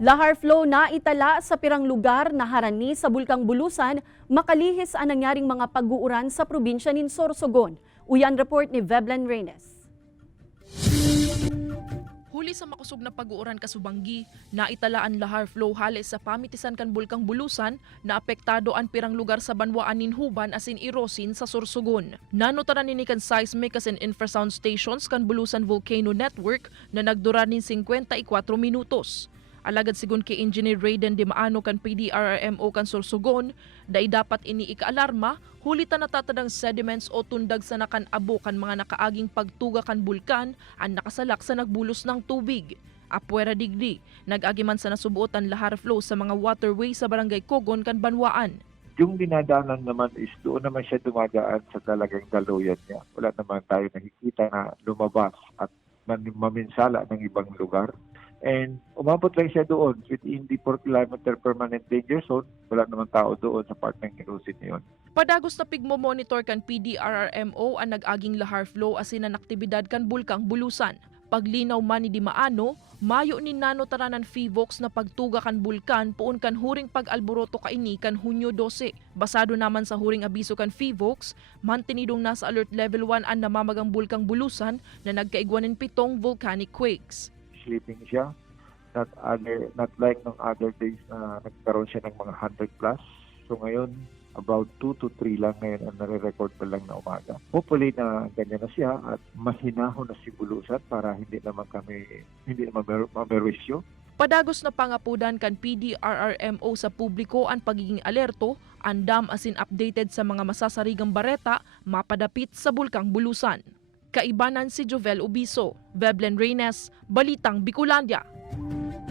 Lahar flow na itala sa pirang lugar na harani sa Bulkang Bulusan, makalihis ang nangyaring mga pag-uuran sa probinsya ng Sorsogon. Uyan report ni Veblen Reynes. Huli sa makusog na pag-uuran kasubanggi, naitalaan lahar flow halis sa pamitisan kan Bulkang Bulusan na apektado ang pirang lugar sa banwaan nin Huban asin Irosin sa Sorsogon. Nanutaran ni kan seismic asin infrasound stations kan Bulusan Volcano Network na nagdura nin 54 minutos. Alagad sigun kay Engineer Raiden Di Maano kan PDRRMO kan Sorsogon, dai dapat ini ika-alarma, hulitan natatadang sediments o tundag sa nakan-abo kan mga nakaaging pagtuga kan bulkan ang nakasalak sa nagbulos ng tubig. Apwera digdi, nag-agiman sa nasubuotan lahar flow sa mga waterway sa barangay Kogon kan Banwaan. Yung dinadaanan naman is doon naman siya dumadaan sa talagang daluyan niya. Wala naman tayo nakikita na lumabas at maminsala ng ibang lugar. And umabot lang siya doon within the 4 kilometer permanent danger zone. Wala naman tao doon sa part ng Irosin na yun. Padagos na pigmo-monitor kan PDRRMO ang nag-aging lahar flow asin ang aktibidad kan Bulkang Bulusan. Paglinaw man ni Di Maano, mayo ni nanotaranan FIVOX na pagtuga kan bulkan puon kan huring pag-alboroto kaini kan Hunyo 12. Basado naman sa huring abiso kan FIVOX, mantinidong nasa alert level 1 ang namamagang Bulkang Bulusan na nagkaigwanin 7 volcanic quakes. Sleeping siya, not like ng other days na nagkaroon siya ng mga 100 plus. So ngayon, about 2 to 3 lang ngayon ang nare-record pa lang na umaga. Hopefully na ganyan na siya at mas hinahon na si Bulusan para hindi naman mamerwisyo. Padagos na pangapudan kan PDRRMO sa publiko ang pagiging alerto, andam asin updated sa mga masasarigang bareta, mapadapit sa Bulkang Bulusan. Kaibanan si Jovel Ubiso, Veblen Reynes, Balitang Bicolandia.